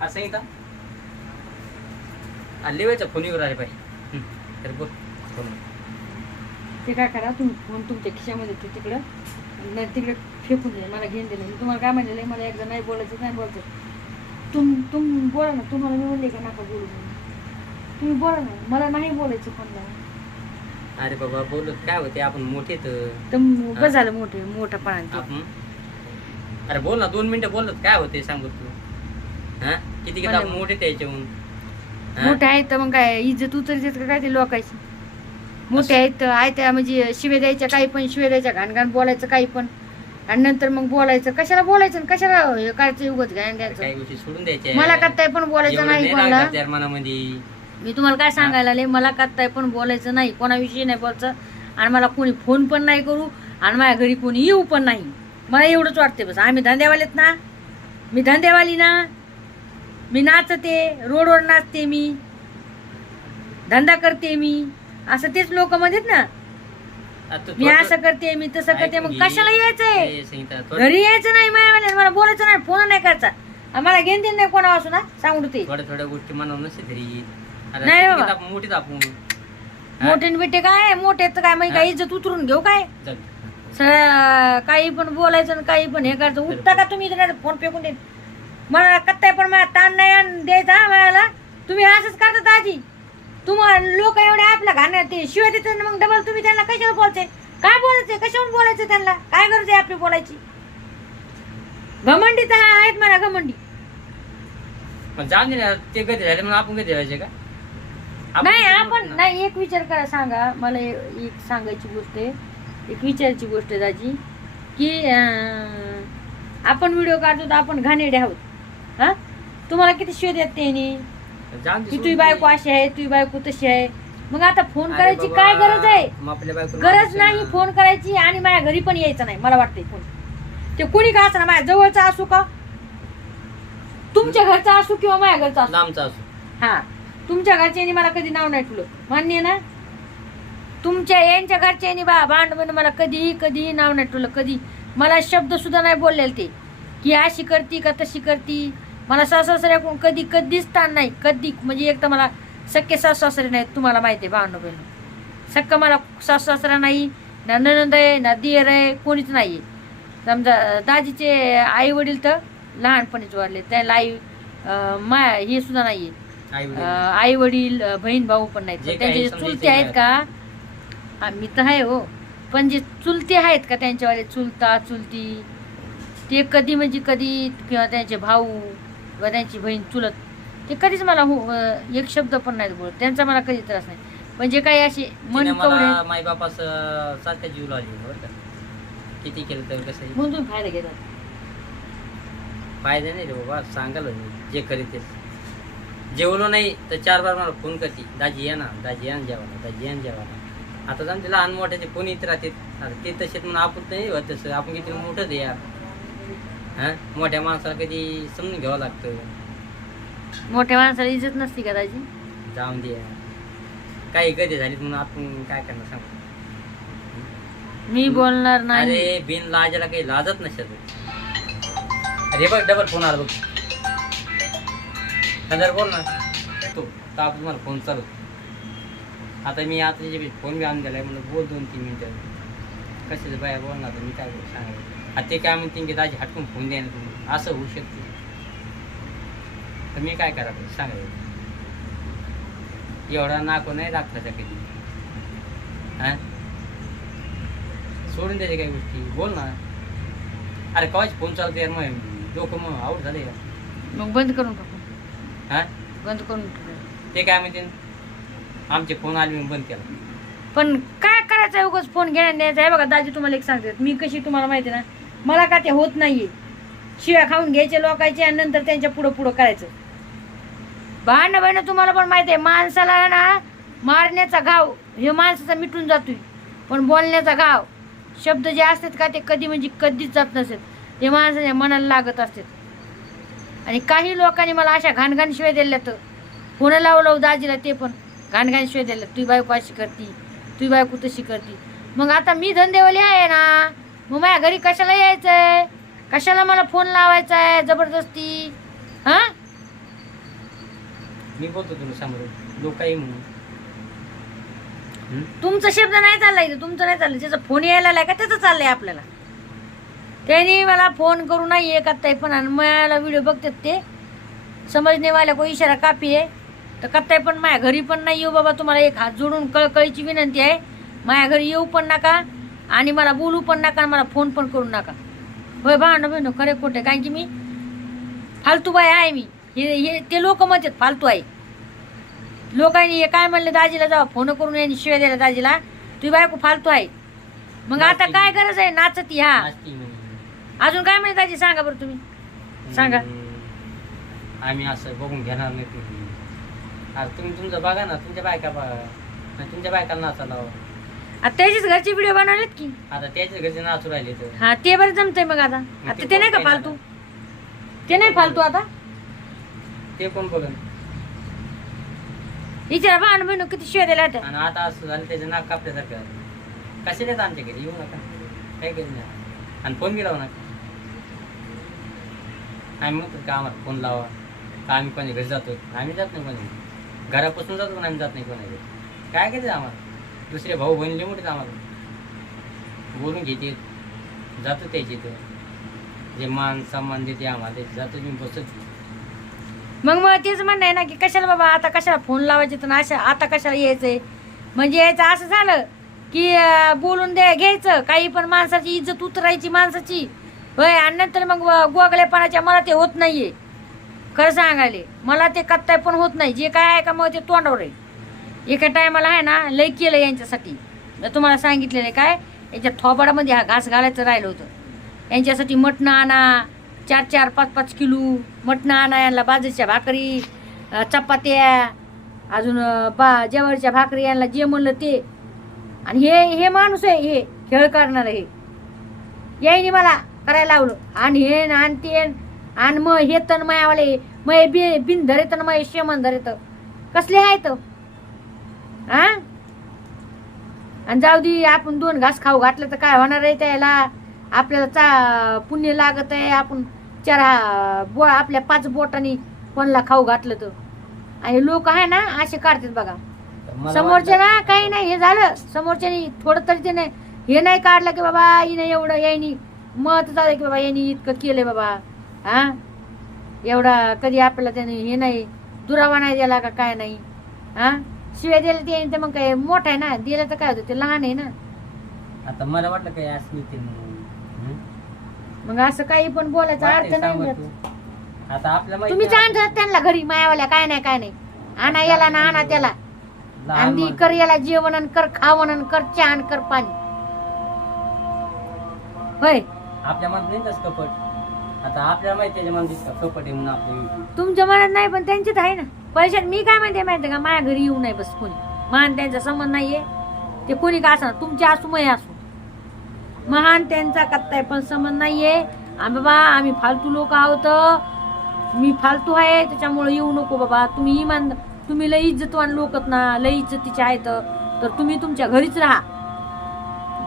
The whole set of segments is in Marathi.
असं येतं आले वेळचा फोन येऊ राहिले पाहिजे हं, तर बोल. फोन ते काय करा तुम्ही फोन तुमच्या खिशामध्ये ते तिकडं. नाही तिकडे फेकून दे मला घेऊन दिलं मी तुम्हाला काय म्हणलेलं मला एकदा नाही बोलायचं नाही बोलायचं. तुम तुम बोला ना तुम्हाला मी म्हणले का नका बोलू तुम्ही बोला ना मला नाही बोलायचं फोनला. अरे बाबा बोलत काय होते आपण मोठे तर बस झालं मोठे मोठा आपण अरे बोल ना दोन मिनिटं बोलत काय होते सांगू तू हा? किती किती मोठे हा? मोठे आहेत तर मग काय इज्जत उतरतात का काय ते लोकांची. मोठे आहेत तर आहे त्या म्हणजे शिवे द्यायच्या काही पण शिवे द्यायच्या घाण घाण बोलायचं काही पण. आणि नंतर मग बोलायचं कशाला बोलायचं आणि कशाला हे काय उगत घाण काही द्यायचं गोष्टी सोडून द्यायच्या. मला करताय पण बोलायचं एवढं नाही नाही कोणाला. मनामध्ये. मी तुम्हाला काय सांगायला आले मला करताय पण बोलायचं नाही कोणाविषयी नाही बोलायचं. आणि मला कोणी फोन पण नाही करू आणि माझ्या घरी कोणी येऊ पण नाही. मला एवढंच वाटते बस. आम्ही धंद्यावालेत ना? मी धंद्यावाली ना? मी नाचते रोडवर नाचते मी. धंदा करते मी. असं तेच लोक म्हणतात ना. मी असं करते मी तसं करते. मग. कशाला यायचंय? घरी यायचं नाही माझ्या मला बोलायचं नाही फोन नाही करायचा. मला घेऊन देणं नाही कोणा वाचू ना सांगू ते. थोड्या थोड्या गोष्टी मनावर अरे नाही बाबा. मोठीच आपण? मोठे बिटे काय? मोठे तर काय? मग? काय इज्जत उतरून घेऊ काय? काही पण बोलायचं काही पण हे करायचं. उठता का तुम्ही फोन फेकून देत मला कत्ताय पण मला ताण नाही आण द्यायचा मला तुम्ही असंच करता दाजी तुम्हाला लोक एवढे आपल्या घाण्यात ते शिवाय देतात मग डबल तुम्ही त्यांना कशाला बोलायचे काय बोलायचं कशावर बोलायचं त्यांना? काय गरज आहे आपली बोलायची? घमंडी तर आहेत मला घमंडी. पण जाऊन दे ना ते कधी झाले म्हणून आपण कधी राहायचे का? नाही आपण ना. नाही एक विचार करा सांगा. मला ए- एक सांगायची गोष्ट आहे. एक विचारायची गोष्ट आहे दाजी की अं, आपण व्हिडिओ काढतो तर आपण घाणेडे आहोत. तुम्हाला किती शोध येत त्यांनी की तुझी. बायको अशी आहे तुझी बायको तशी आहे. मग आता फोन करायची काय गरज आहे? गरज नाही. फोन करायची आणि माझ्या घरी पण यायचं नाही मला वाटतंय फोन. ते कुणी का असं माझ्या जवळचा असू का? तुमच्या घरचा असू किंवा माझ्या घरचा असू? असो. हा. तुमच्या घरच्यांनी मला कधी नाव नाही ठेवलं. मान्य ना? तुमच्या यांच्या घरच्यांनी बा भांडवण मला कधीही कधीही नाव नाही ठेवलं कधी. मला शब्द सुद्धा नाही बोललेले ते. की अशी करती का तशी करती? मला सासऱ्याकडून कधी कधीच ताण नाही. कधी म्हणजे एक तर मला सख्खे सासू सासरे नाहीत तुम्हाला माहिती आहे भावंड बहिण सक्क मला सासू सासरा नाही ना ननंद आहे ना दियर आहे कोणीच नाही आहे समजा दाजीचे आई वडील तर लहानपणीच वाढले त्याला आई मा हे सुद्धा नाही आहे आई वडील. बहीण भाऊ पण नाहीत. त्यांचे जे चुलते आहेत. का मी तर आहे हो. पण जे चुलते आहेत का त्यांच्यावाले चुलता चुलती ते कधी म्हणजे कधी किंवा त्यांचे भाऊ किंवा त्यांची बहीण चुलत ते कधीच मला हो एक शब्द पण नाही बोलत. त्यांचा मला कधी त्रास नाही. म्हणजे काही असे मन कवडे माई बापास सारखा जीव लावली बरं का. किती केलं तर कसं म्हणून तुम्ही फायदा घेतात. फायदा नाही रे बाबा सांगाल जे करीत ते. जेवलो नाही तर चार बार मला फोन करते दाजी या ना दाजी या ना जेवायला दाजी या ना जेवायला. आता जाऊन ते लहान मोठ्याचे फोन येत राहते आता ते तसेच म्हणून आपण नाही होत तसं. आपण किती मोठं दे यार. हा? मोठ्या माणसाला कधी समजून घ्यावं लागतं. मोठ्या माणसाला इज्जत नसती का दाजी? जाऊन दे यार. काही कधी झाली म्हणून आपण काय करणार सांग. मी बोलणार नाही. अरे बिन लाजाला काही लाजत नसत अरे बघ डबल फोन आला बघ. हजार बोल ना. तो तर आपण मला फोन चालू. आता मी आता जे फोन बी आणून दिलाय म्हणून बोल दोन तीन मिनिटं कशाचं बाया बोल ना आता मी काय सांगायचं. ते काय म्हणते की दाजी हटकून फोन द्या ना तुम्ही. असं होऊ शकते. तर मी काय करावं? सांगायचं एवढा. नाको नाही दाखवायचा कधी. हा? सोडून द्यायचे काही गोष्टी. बोल ना. अरे कवाच फोन चालतो यार मग डोकं मग आऊट झाले यार. मग बंद करून टाकू. हा? बंद करून टाकू. ते काय म्हणते आमचे फोन आले मी बंद केला. पण काय करायचं उगाच फोन घेण्यात द्यायचा आहे बघा दाजी तुम्हाला एक सांगते मी कशी तुम्हाला माहिती ना मला का ते होत नाहीये? शिव्या खाऊन घ्यायचे लोकायचे आणि नंतर त्यांच्या पुढं पुढं करायचं. भांडणं भांडणं तुम्हाला पण माहिती आहे माणसाला ना मारण्याचा घाव हे माणसाचा मिटून जातोय. पण बोलण्याचा घाव शब्द जे असतात का ते कधी म्हणजे कधीच जात नसेल ते माणसाच्या मनाला लागत असतात. आणि काही लोकांनी मला अशा घाणघाण शिवाय दिल्या तर फोन लावू लावू हो दाजीला ते पण? घाणघाण शिवाय दिल्या तुझी बायको अशी करती तुझी बायको तशी करती. मग आता मी धंदेवाली आहे ना मग माझ्या घरी कशाला यायचंय? कशाला मला फोन लावायचा आहे जबरदस्ती? हां? मी बोलतो तुला समोर. लोक काही म्हणून. हं? तुमचा शब्द नाही चाललाय इथं, तुमचं नाही चाललं. त्याचा फोन यायला लागलाय का त्याचं चाललंय आपल्याला. त्यांनी मला फोन करू नाही एक आत्ताही पण. आणि मला व्हिडिओ बघतात ते. समजणे वाल्या को इशारा कापी आहे. तर कत्ताय पण माझ्या घरी पण नाही येऊ बाबा. तुम्हाला एक हात जोडून कळकळीची विनंती आहे. माझ्या घरी येऊ पण नका. आणि मला बोलू पण नका आणि मला फोन पण करू नका. होय भांडण बहिण खरे खोटे कारण की मी फालतू बाई आहे मी. हे हे ते लोक म्हणतात फालतू आहे. लोकांनी हे काय म्हणले दाजीला जावा फोन करून यांनी शिवाय द्यायला दाजीला. तुझी बायको फालतू आहे. मग आता काय गरज आहे? नाचती हा. अजून काय म्हणे दाजी? सांगा बरं तुम्ही. सांगा. आम्ही असं बघून घेणार नाही तुम्ही. अरे तुम्ही तुमचं बघा ना तुमच्या बायका बघा. तुमच्या बायकाला नाचायला लावा. आता त्याचीच घरचे व्हिडिओ बनवलेत की. आता घरचे नाचू राहिले तर हा ते बरं जमतंय मग आता. आता ते नाही का फालतू? ते नाही फालतू आता? ते कोण बघन? विचारा भांडण बहिण किती शिवाय दिल्या होत्या. आणि आता असं झालं त्याचं नाक कापल्यासारखं कशाला येत आमच्या घरी येऊ नका. काय करू नका आणि फोन बी लावू नका. आम्ही म्हणतो का आम्हाला फोन लावा. का आम्ही कोणी घरी जातो आम्ही जात नाही कोणी. घरापासून जातो पण आम्ही जात नाही कोणी. घरी काय करायचं आम्हाला? दुसरे भाऊ बनले मोठेच आम्हाला बोलून घेते. जातो त्याची तर जे मान सन्मान देते आम्हाला जातो मी बसत. मग मग तेच म्हणणं आहे ना की कशाला बाबा आता कशाला फोन लावायचे तर अशा आता कशाला यायचंय? म्हणजे यायचं असं झालं की बोलून द्या घ्यायचं. काही पण माणसाची इज्जत उतरायची माणसाची. होय आणि नंतर मग गोगलेपणाच्या मला ते होत नाहीये. खरं सांगायले. मला ते कत्ताय पण होत नाही. जे काय आहे का मग ते तोंडावर आहे. एका टायमाला आहे ना लय केलं यांच्यासाठी. तुम्हाला सांगितलेलं काय याच्या थोबाडामध्ये हा घास घालायचं राहिलं होतं. यांच्यासाठी मटणं आणा चार चार पाच पाच किलो मटणं आणा यांना बाजरीच्या भाकरी चपात्या अजून बा जेवारीच्या भाकरी यांना जे म्हणलं ते. आणि हे हे माणूस आहे हे खेळ करणार हे. यायनी मला करायला लावलं. आणि हे न आणि ते आणि मग हे तन मायावाले मग हे बि बिन धरेत मग हे शेमन धरेत कसले आहेत? हा? आणि जाऊ दे आपण दोन घास खाऊ घातलं तर काय होणार आहे त्याला? आपल्याला चा पुण्य लागत आहे आपण चार बो आपल्या पाच बोटांनी कोणाला खाऊ घातलं तर. आणि लोक आहे ना असे काढतात बघा. वाटलं- ना काही नाही हे झालं. समोरच्यानी थोडं तरी ते नाही हे नाही काढलं की बाबा हिने एवढं यायनी मत झालं की बाबा यांनी इतकं केलंय बाबा. हा? एवढा कधी आपल्याला त्याने हे नाही दुरावा नाही दिला का काय नाही? हा? शिवाय दिलं ते तर मग काय मोठं आहे ना दिलं तर काय होतं ते लहान आहे ना आता मला वाटलं काय असं ते म्हणून. हं? मग असं काही पण बोलायचा अर्थ वाटतंय नाही सांगू त्यात. तू. आता आपल्या माहिती तुम्ही. जाणतात त्यांना घरी मायावाल्या काय नाही काय नाही आणा याला ना आणा त्याला लहान आणि माणसं. कर याला जेवण आणि कर खावण आणि कर चहा आणि कर पाणी होय आपल्या मनात नाही तसं कपट आता आपल्या माहिती त्याच्या मनात दिसतं कपट आहे म्हणून आपल्या तुमच्या मनात नाही पण त्यांच्यात आहे ना पैशात मी काय म्हणते माहिती का? माझ्या घरी येऊ नये बस कोणी. महान त्यांचा संबंध नाहीये. ते कोणी का असणार? तुमचे असू मय असू. महान त्यांचा कत्ताय पण संबंध नाहीये. बाबा आम्ही फालतू लोक आहोत. मी फालतू आहे त्याच्यामुळे येऊ नको बाबा. तुम्ही इमान तुम्ही लई इज्जतवान लोकत ना लई इज्जतीचे आहेत. तर तुम्ही तुमच्या घरीच राहा.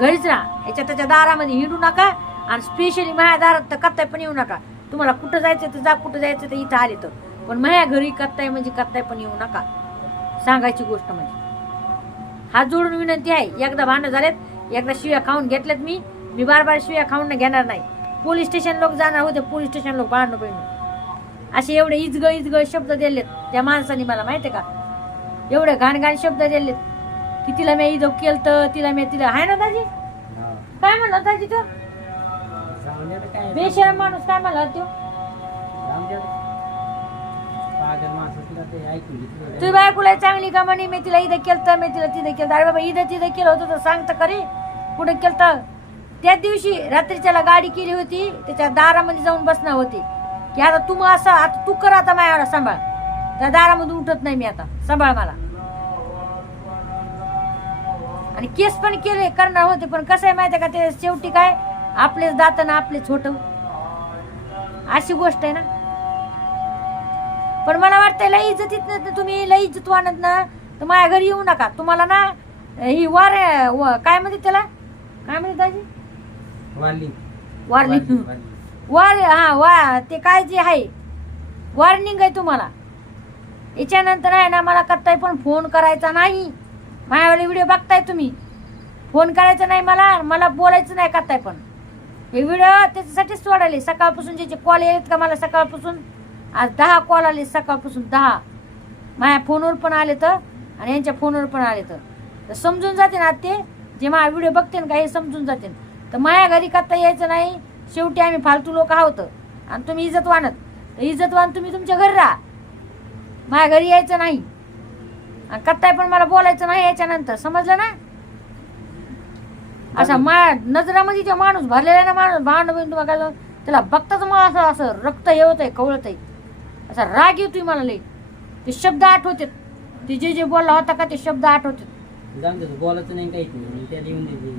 घरीच राहा. याच्या त्याच्या दारामध्ये हिंडू नका आणि स्पेशली माझ्या दारात तर कत्ताय पण येऊ नका. तुम्हाला कुठं जायचं तर जा कुठं जायचं तर इथं आले तर. पण माझ्या घरी कत्ताय म्हणजे कत्ताय पण येऊ नका. सांगायची गोष्ट म्हणजे. हात जोडून विनंती आहे एकदा भांडण झालेत एकदा शिव्या खाऊन घेतल्यात मी मी बार बार शिव्या खाऊन घेणार नाही. पोलीस स्टेशन लोक जाणार होते पोलीस स्टेशन लोक भांडणं पहिलं असे एवढे इजग इजग शब्द दिलेत त्या माणसाने मला माहितीये का? एवढे घाण घाण शब्द दिलेत की तिला मी इजग केलं तर तिला मी तिला आहे ना दाजी. काय म्हणला दाजी तो. बेशरम माणूस काय म्हणला तो? तुझी बायकोला चांगली का म्हणे मी तिला इथं केलं तर मी तिला तिथं केलं अरे बाबा इथं तिथं केलं होतं तर सांगतं खरी. कुठं केलं तर त्याच दिवशी रात्रीच्याला गाडी केली होती त्याच्या दारामध्ये जाऊन बसणार होती. की आता तू मग असं आता तू कर आता माझ्या सांभाळ. त्या दारामधून उठत नाही मी आता. सांभाळ मला. आणि केस पण केले करणार होते पण कसं आहे माहिती आहे का ते शेवटी काय? आपलेच दात ना आपले छोट अशी गोष्ट आहे ना. पण मला वाटतं लई इज्जतीत ना तुम्ही लई इज्जत वाणत ना तर माझ्या घरी येऊ नका. तुम्हाला ना ही वार व- काय म्हणते त्याला? काय म्हणते दाजी? वारली. वारली. वारली. वार हा वा ते काय जे आहे वॉर्निंग आहे तुम्हाला. याच्यानंतर आहे ना मला कत्ताई पण फोन करायचा नाही. माझ्यावाले व्हिडिओ बघताय तुम्ही. फोन करायचा नाही मला मला बोलायचं नाही कत्ताय पण. हे व्हिडिओ त्याच्यासाठीच सोडायले. सकाळपासून ज्याचे कॉल येत का मला सकाळपासून? आज दहा कॉल आले सकाळपासून दहा. माझ्या फोनवर पण आले तर आणि यांच्या फोनवर पण आले तर. समजून जाते ना ते जे माझा व्हिडिओ बघते ना का हे समजून जाते तर माझ्या घरी करता यायचं नाही? शेवटी आम्ही फालतू लोक आहोत. आणि तुम्ही इज्जतवानत तर इज्जतवान तुम्ही तुमच्या घरी राहा. माझ्या घरी यायचं नाही. आणि कत्ताय पण मला बोलायचं नाही याच्यानंतर. समजलं ना? असा मा नजरामध्ये जो माणूस भरलेला ना माणूस. भांड बघायला त्याला बघताच मला असं असं रक्त हे होत आहे कवळत आहे असा राग येतोय मला लई. ते शब्द आठवते ते जे जे बोलला होता का ते शब्द आठवते जाऊन देतो बोलायचं नाही काहीच नाही. त्या लिहून देते